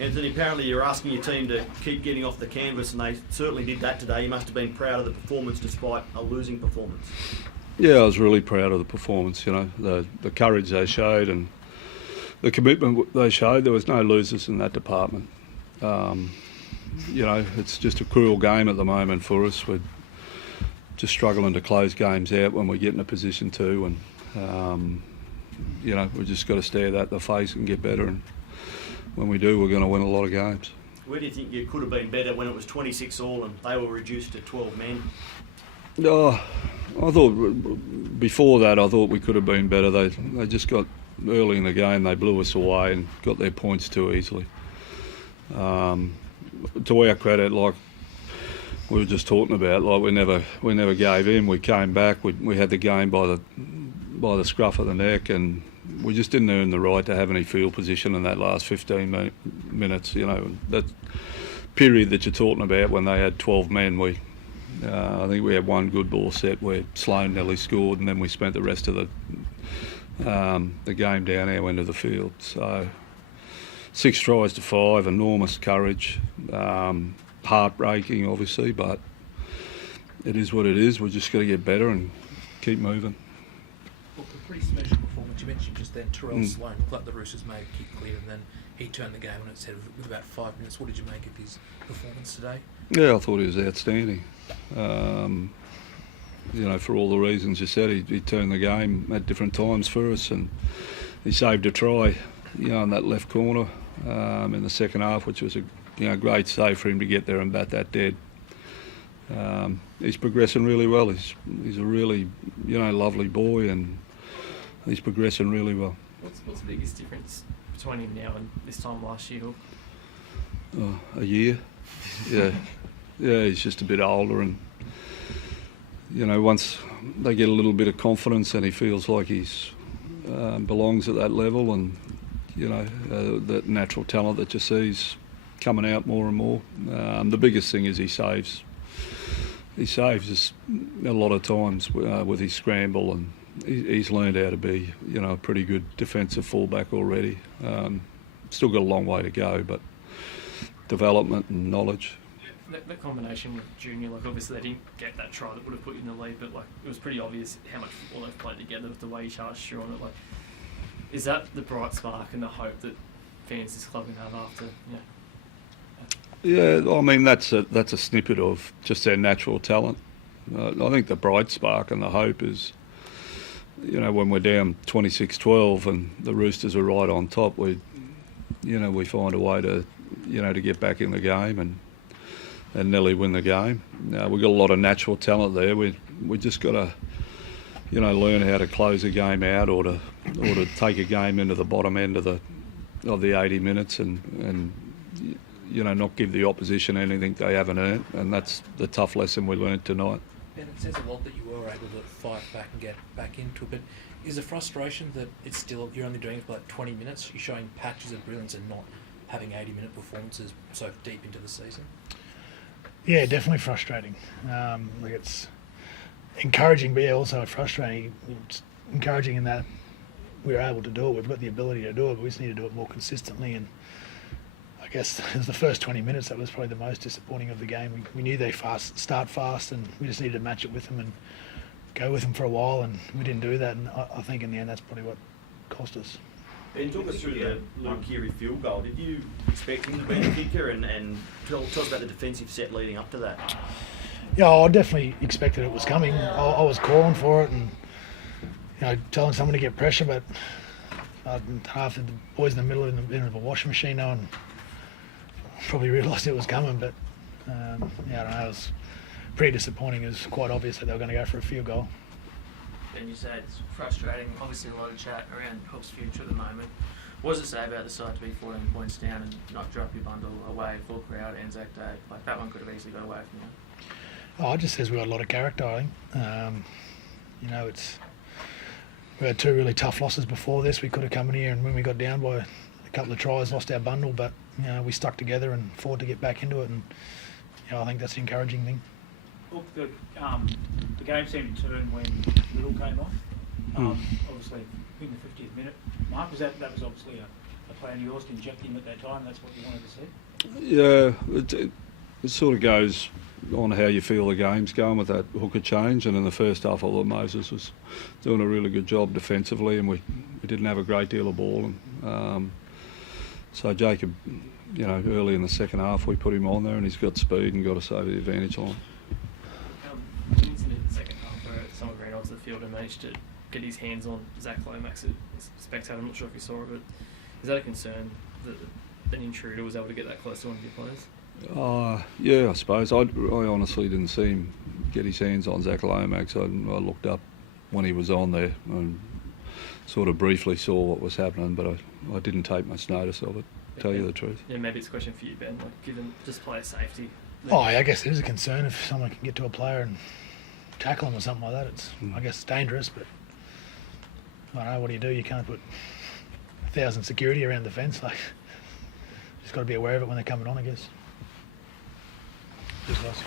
Anthony, apparently you're asking your team to keep getting off the canvas, and they certainly did that today. You must have been proud of the performance despite a losing performance. Yeah, I was really proud of the performance, the courage they showed and the commitment they showed. There was no losers in that department. It's just a cruel game at the moment for us. We're just struggling to close games out when we get in a position to, and we've just got to stare that in the face and get better, and when we do, we're going to win a lot of games. Where do you think you could have been better when it was 26 all and they were reduced to 12 men? I thought before that, I thought we could have been better. They just got early in the game, they blew us away and got their points too easily. To our credit, like we were just talking about, like we never gave in. We came back. We had the game by the scruff of the neck, and we just didn't earn the right to have any field position in that last 15 minutes. That period that you're talking about when they had 12 men, I think we had one good ball set where Sloan nearly scored, and then we spent the rest of the game down our end of the field. So 6 tries to 5, enormous courage, heartbreaking obviously, but it is what it is. We're just got to get better and keep moving. Look, a pretty special performance. You mentioned just then Terrell Sloan looked like the Roosters made a kick clear, and then he turned the game on its head with about 5 minutes. What did you make of his performance today? Yeah, I thought he was outstanding. For all the reasons you said, he turned the game at different times for us, and he saved a try, in that left corner in the second half, which was a great save for him to get there and bat that dead. He's progressing really well. He's a really, lovely boy, and he's progressing really well. What's the biggest difference between him now and this time last year? A year. Yeah. Yeah, he's just a bit older, and once they get a little bit of confidence and he feels like he's belongs at that level, and that natural talent that you see is coming out more and more. The biggest thing is he saves us a lot of times with his scramble, and he's learned how to be a pretty good defensive fullback already. Still got a long way to go, but development and knowledge. That combination with Junior, obviously they didn't get that try that would have put you in the lead, but it was pretty obvious how much football they've played together with the way he charged through on it. Is that the bright spark and the hope that fans this club can have after? Yeah, I mean that's a snippet of just their natural talent. I think the bright spark and the hope is, when we're down 26-12 and the Roosters are right on top, we find a way to get back in the game and nearly win the game. We've got a lot of natural talent there. We just got to, learn how to close a game out, or to take a game into the bottom end of the 80 minutes and not give the opposition anything they haven't earned. And that's the tough lesson we learned tonight. Ben, it says a lot that you were able to fight back and get back into it, but is the frustration that you're only doing it for 20 minutes? You're showing patches of brilliance and not having 80-minute performances so deep into the season? Yeah, definitely frustrating. It's encouraging, but also frustrating. It's encouraging in that we're able to do it. We've got the ability to do it, but we just need to do it more consistently. And I guess it was the first 20 minutes that was probably the most disappointing of the game. We knew they start fast, and we just needed to match it with them and go with them for a while, and we didn't do that. And I think in the end that's probably what cost us. Ben, talk us through the Luke Keary field goal. Did you expect him to be the kicker, and tell us about the defensive set leading up to that? Yeah, I definitely expected it was coming. I was calling for it and telling someone to get pressure, but half of the boys in the middle of a washing machine, no one probably realised it was coming. But I don't know, it was pretty disappointing. It was quite obvious that they were going to go for a field goal. And you say it's frustrating. Obviously, a lot of chat around Hawks' future at the moment. What does it say about the side to be 14 points down and not drop your bundle away, full crowd, Anzac Day? That one could have easily got away from you. It just says we've got a lot of character, I think. We had 2 really tough losses before this. We could have come in here, and when we got down by a couple of tries, lost our bundle, but we stuck together and fought to get back into it, and I think that's the encouraging thing. Look, the game seemed to turn when Little came off. Obviously, in the 50th minute mark, that was obviously a player of yours to inject him at that time? That's what you wanted to see? Yeah, it sort of goes on how you feel the game's going with that hooker change. And in the first half, I thought Moses was doing a really good job defensively, and we didn't have a great deal of ball. And so Jacob, early in the second half, we put him on there, and he's got speed and got us over the advantage line. An incident in the second half where someone ran onto the field and managed to get his hands on Zach Lomax, a spectator. I'm not sure if you saw it, but is that a concern that an intruder was able to get that close to one of your players? Yeah, I suppose. I honestly didn't see him get his hands on Zach Lomax. I looked up when he was on there and sort of briefly saw what was happening, but I didn't take much notice of it, to tell you the truth. Yeah, maybe it's a question for you, Ben, given just player safety. I guess it is a concern if someone can get to a player and tackle him or something like that. It's, I guess, dangerous, but I don't know, what do? You can't put 1,000 security around the fence. Just got to be aware of it when they're coming on, I guess. Just us.